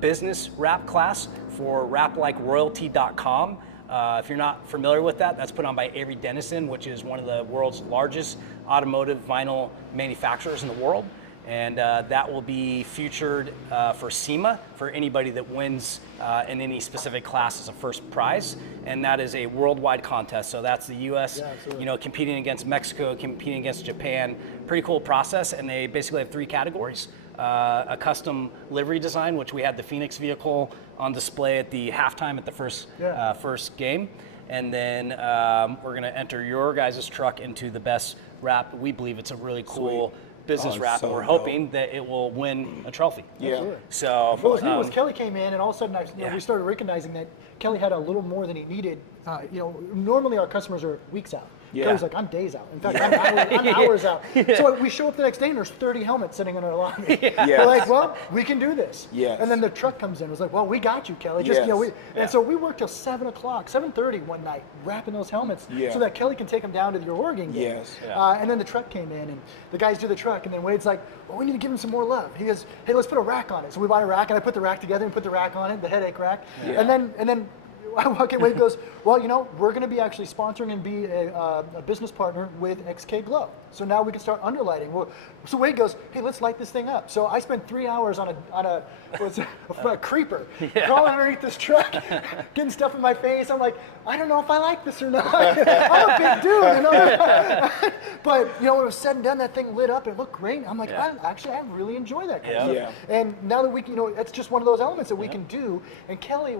business wrap class for wraplikeroyalty.com. If you're not familiar with that, that's put on by Avery Dennison, which is one of the world's largest automotive vinyl manufacturers in the world. And that will be featured for SEMA for anybody that wins in any specific class as a first prize. And that is a worldwide contest. So that's the US, you know, competing against Mexico, competing against Japan. Pretty cool process. And they basically have 3 categories. A custom livery design, which we had the Phoenix vehicle on display at the halftime at the first game. And then we're going to enter your guys' truck into the best wrap. We believe it's a really cool business wrap, and we're hoping that it will win a trophy. So what was neat was Kelly came in, and all of a sudden we started recognizing that Kelly had a little more than he needed. You know, normally our customers are weeks out. Kelly's like, "I'm days out. In fact, I'm hours out." So we show up the next day, and there's 30 helmets sitting in our lobby. We're like, "Well, we can do this." And then the truck comes in. It was like, "Well, we got you, Kelly." Just, you know, and so we worked till 7:30 one night, wrapping those helmets so that Kelly can take them down to your Oregon game. And then the truck came in, and the guys do the truck, and then Wade's like, "Well, we need to give him some more love." He goes, "Hey, let's put a rack on it." So we bought a rack, and I put the rack together and put the rack on it, the headache rack. And then Wade goes, "Well, you know, we're going to be actually sponsoring and be a business partner with XK Glow. So now we can start underlighting." So Wade goes, "Hey, let's light this thing up." So I spent 3 hours on a creeper, crawling underneath this truck, getting stuff in my face. I'm like, I don't know if I like this or not. I'm a big dude, you know. But you know, when it was said and done, that thing lit up. It looked great. I'm like, I really enjoy that kind of stuff. And now that we, you know, it's just one of those elements that we can do. And Kelly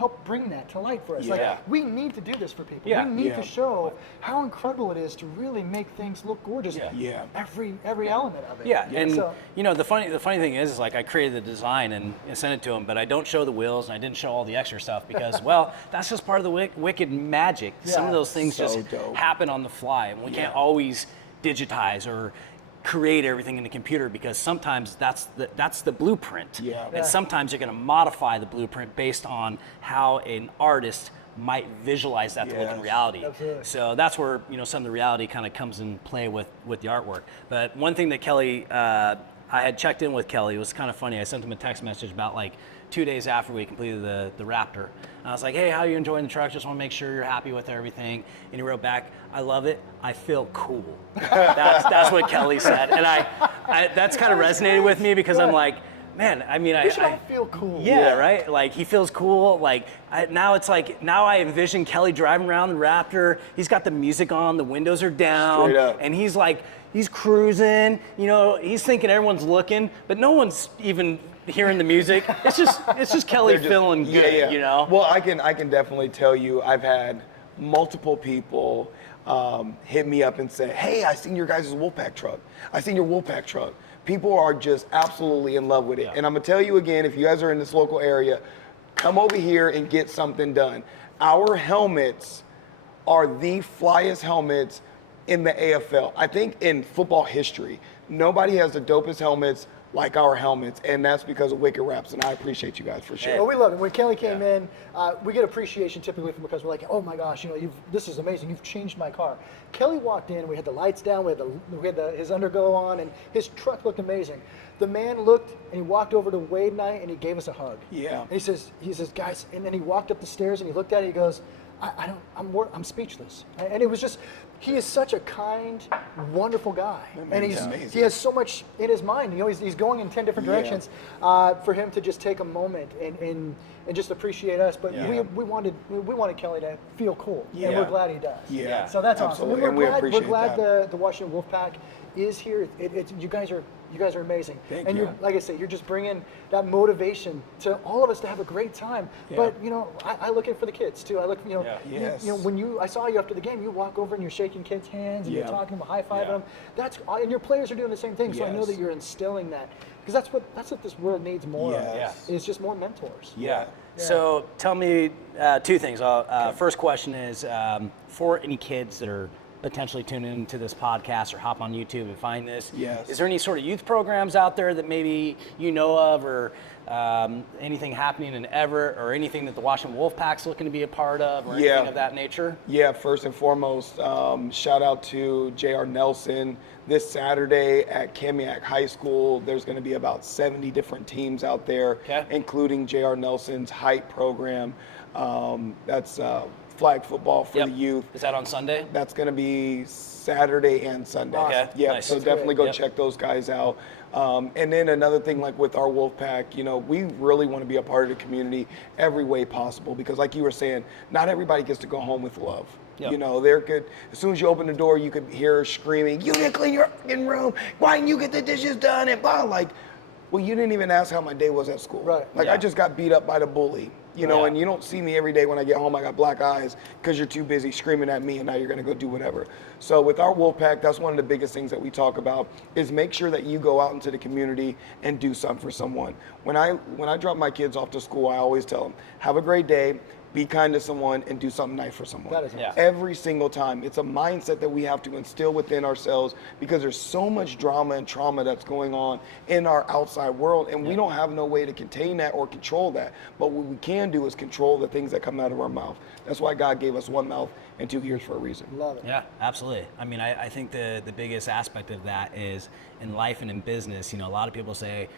help bring that to light for us. Yeah. Like, we need to do this for people. Yeah. We need Yeah. to show how incredible it is to really make things look gorgeous. Yeah. Every element of it. Yeah, and So, the funny thing is like I created the design and sent it to him, but I don't show the wheels and I didn't show all the extra stuff because, well, that's just part of the wicked magic. Some of Yeah. those things So just dope. happen on the fly, and we can't always digitize or create everything in the computer because sometimes that's the blueprint. Yeah. And sometimes you're going to modify the blueprint based on how an artist might visualize that to look in Yes. reality. Absolutely. So that's where some of the reality kind of comes in play with the artwork. But one thing that Kelly, I had checked in with Kelly. It was kind of funny. I sent him a text message about like 2 days after we completed the Raptor. And I was like, hey, how are you enjoying the truck? Just want to make sure you're happy with everything. And he wrote back, I love it. I feel cool. That's what Kelly said. And I that's kind of resonated with me because I'm like, man, I mean, we should all feel cool. yeah, right? Like, he feels cool. Like, now I envision Kelly driving around the Raptor. He's got the music on, the windows are down. Straight up. And he's like, he's cruising. He's thinking everyone's looking, but no one's even hearing the music. It's just Kelly feeling good, Well, I can definitely tell you, I've had multiple people hit me up and say, hey, I seen your guys' Wolfpack truck. I seen your Wolfpack truck. People are just absolutely in love with it. Yeah. And I'm gonna tell you again, if you guys are in this local area, come over here and get something done. Our helmets are the flyest helmets in the AFL. I think in football history, nobody has the dopest helmets like our helmets, and that's because of Wicked Wraps, and I appreciate you guys for sure. Well, we love it. When Kelly came in, we get appreciation typically from because we're like, oh my gosh, this is amazing. You've changed my car. Kelly walked in. We had the lights down. We had his underglow on, and his truck looked amazing. The man looked and he walked over to Wade and I, and he gave us a hug. Yeah. And he says, guys, and then he walked up the stairs and he looked at it. He goes, I'm speechless. And it was just. He is such a kind, wonderful guy, and he has so much in his mind. He's going in 10 different directions. For him to just take a moment and just appreciate us, but we wanted Kelly to feel cool, and we're glad he does. Yeah. So that's absolutely. awesome. And We're glad the Washington Wolfpack is here. You guys are amazing. Thank you. You're, like I say, you're just bringing that motivation to all of us to have a great time. Yeah. But I look in for the kids too. I look, Yes. when I saw you after the game, you walk over and you're shaking kids' hands and you're talking to them, high-fiving them. And your players are doing the same thing. So I know that you're instilling that because that's what this world needs more of. Yes. Is just more mentors. Yeah. So tell me two things. First question is for any kids that are potentially tune into this podcast or hop on YouTube and find this. Yes. Is there any sort of youth programs out there that maybe you know of, or anything happening in Everett, or anything that the Washington Wolfpack's looking to be a part of, or anything of that nature? Yeah, first and foremost, shout out to J.R. Nelson. This Saturday at Kamiak High School, there's going to be about 70 different teams out there, including J.R. Nelson's height program. That's flag football for the youth. Is that on Sunday? That's going to be Saturday and Sunday. Okay. Yeah, Nice. so definitely go check those guys out. And then another thing, like with our Wolfpack, we really want to be a part of the community every way possible because, like you were saying, not everybody gets to go home with love. Yep. They're good. As soon as you open the door, you could hear her screaming, "You didn't clean your fucking room. Why didn't you get the dishes done?" And blah, well, you didn't even ask how my day was at school. Right. I just got beat up by the bully. And you don't see me every day when I get home. I got black eyes because you're too busy screaming at me, and now you're going to go do whatever. So with our Wolfpack, that's one of the biggest things that we talk about is make sure that you go out into the community and do something for someone. When I drop my kids off to school, I always tell them, have a great day, be kind to someone, and do something nice for someone. That is awesome. Every single time. It's a mindset that we have to instill within ourselves because there's so much drama and trauma that's going on in our outside world, and we don't have no way to contain that or control that. But what we can do is control the things that come out of our mouth. That's why God gave us one mouth and 2 ears for a reason. Love it. Yeah, absolutely. I mean, I think the biggest aspect of that is in life and in business, a lot of people say,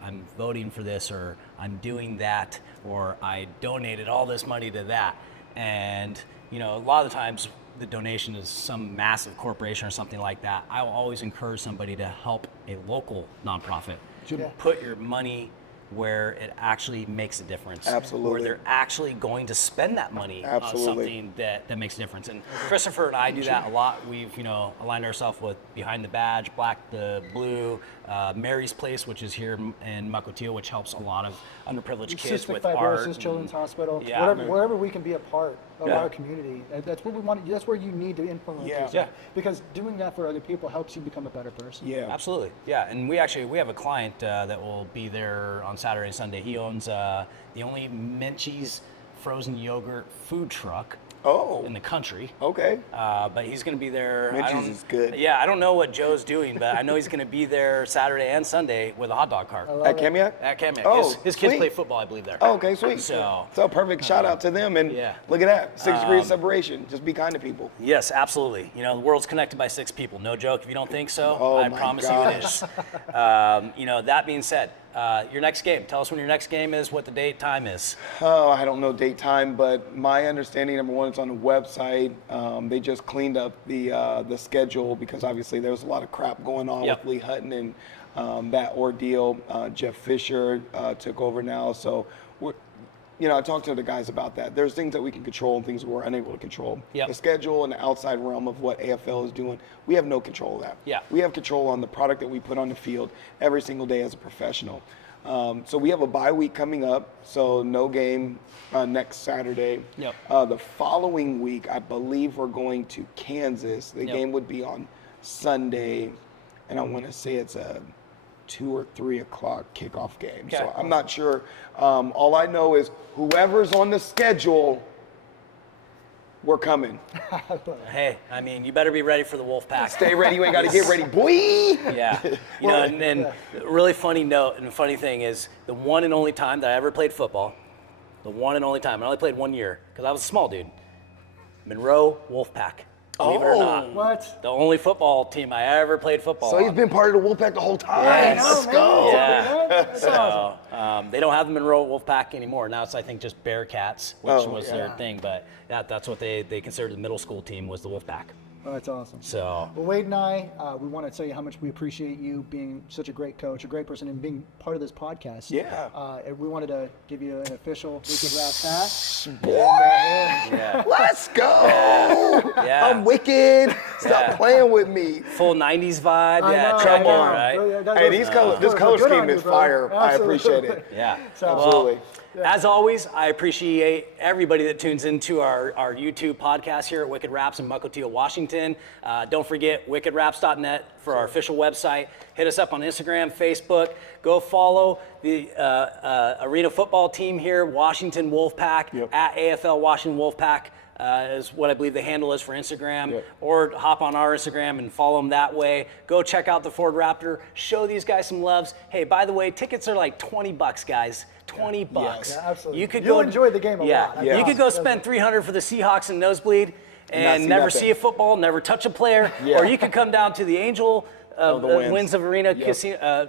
I'm voting for this, or I'm doing that, or I donated all this money to that. And, a lot of the times the donation is some massive corporation or something like that. I will always encourage somebody to help a local nonprofit. Yeah. Put your money where it actually makes a difference. Absolutely. Where they're actually going to spend that money Absolutely. on something that makes a difference. And Christopher and I do that a lot. We've aligned ourselves with Behind the Badge, Black the Blue, Mary's Place, which is here in Mukilteo, which helps a lot of underprivileged kids Cystic with fibrosis, art. Children's Hospital, Yeah. wherever we can be a part of Yeah. our community. That's what we want. That's where you need to influence Yeah. yourself. Yeah. Because doing that for other people helps you become a better person. Yeah. Absolutely, yeah. And we have a client that will be there on Saturday and Sunday. He owns the only mint cheese frozen yogurt food truck Oh. in the country. Okay. But he's going to be there. Mint cheese is good. Yeah, I don't know what Joe's doing, but I know he's going to be there Saturday and Sunday with a hot dog cart. At Kamiak? At Kamek. Oh, His kids sweet. play football, I believe, there. Oh, okay, sweet. So perfect shout out to them. And Yeah. look at that, 6 degrees separation. Just be kind to people. Yes, absolutely. The world's connected by 6 people. No joke. If you don't think so, Oh I my promise gosh. you it is. That being said, your next game. Tell us when your next game is, what the date, time is. Oh, I don't know date time, but my understanding, number one, it's on the website. They just cleaned up the schedule because obviously there was a lot of crap going on Yep. with Lee Hutton and that ordeal. Jeff Fisher took over now, so I talked to the guys about that. There's things that we can control and things we're unable to control. Yep. The schedule and the outside realm of what AFL is doing, we have no control of that. Yeah. We have control on the product that we put on the field every single day as a professional. So we have a bye week coming up, so no game next Saturday. Yep. The following week, I believe we're going to Kansas. The Yep. game would be on Sunday, and I want to say it's a 2 or 3 o'clock kickoff game. So Okay. I'm not sure. All I know is whoever's on the schedule, we're coming. Hey, you better be ready for the Wolfpack. Stay ready. You ain't got to get ready, boy. Yeah. And a really funny note and funny thing is the one and only time that I ever played football, I only played 1 year because I was a small dude. Monroe Wolfpack. Believe it or not. What? The only football team I ever played football So he's on. been part of the Wolfpack the whole time. Yes. Let's man. go. Yeah. That's awesome. So they don't have the Monroe Wolfpack anymore. Now it's, I think, just Bearcats, which Oh, was their thing. But that's what they considered the middle school team was the Wolfpack. Oh, that's awesome. So Well, Wade and I, we want to tell you how much we appreciate you being such a great coach, a great person, and being part of this podcast. Yeah. And we wanted to give you an official Wicked Rap hat. yeah, Let's go. Yeah. I'm wicked. Stop playing with me. full '90s vibe. I Yeah, know, check I it, know. right? Hey, this color good scheme on you, is bro. fire. I appreciate Absolutely. it. Yeah. So- Absolutely. As always, I appreciate everybody that tunes into our YouTube podcast here at Wicked Raps in Mukilteo, Washington. Don't forget wickedraps.net for our official website. Hit us up on Instagram, Facebook. Go follow the arena football team here, Washington Wolfpack, Yep. at AFL Washington Wolfpack. Is what I believe the handle is for Instagram, Yep. or hop on our Instagram and follow them that way. Go check out the Ford Raptor. Show these guys some loves. Hey, by the way, tickets are like $20, guys. $20. Yeah, absolutely. You could You'll go enjoy the game a yeah, lot. I You promise. could go spend $300 for the Seahawks and nosebleed and see never nothing. see a football, never touch a player, Yeah. or you could come down to the Angel the Winds. Winds of Arena Yep. Casino,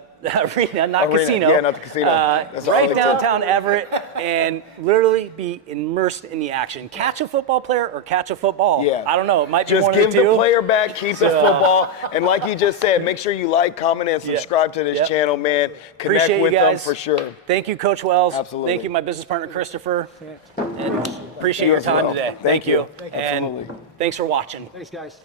arena, not Arena. casino. Yeah, not the casino. That's all I right like to- downtown Everett, and literally be immersed in the action. Catch a football player or catch a football. Yeah. I don't know. It might be Just one give of the two. the player back, keep the football, and like you just said, make sure you like, comment, and subscribe to this Yep. channel, man. Connect Appreciate you with them guys. for sure. Thank you, Coach Wells. Absolutely. Thank you, my business partner, Christopher. And appreciate your as time well. today. Thank you. And Absolutely. thanks for watching. Thanks, guys.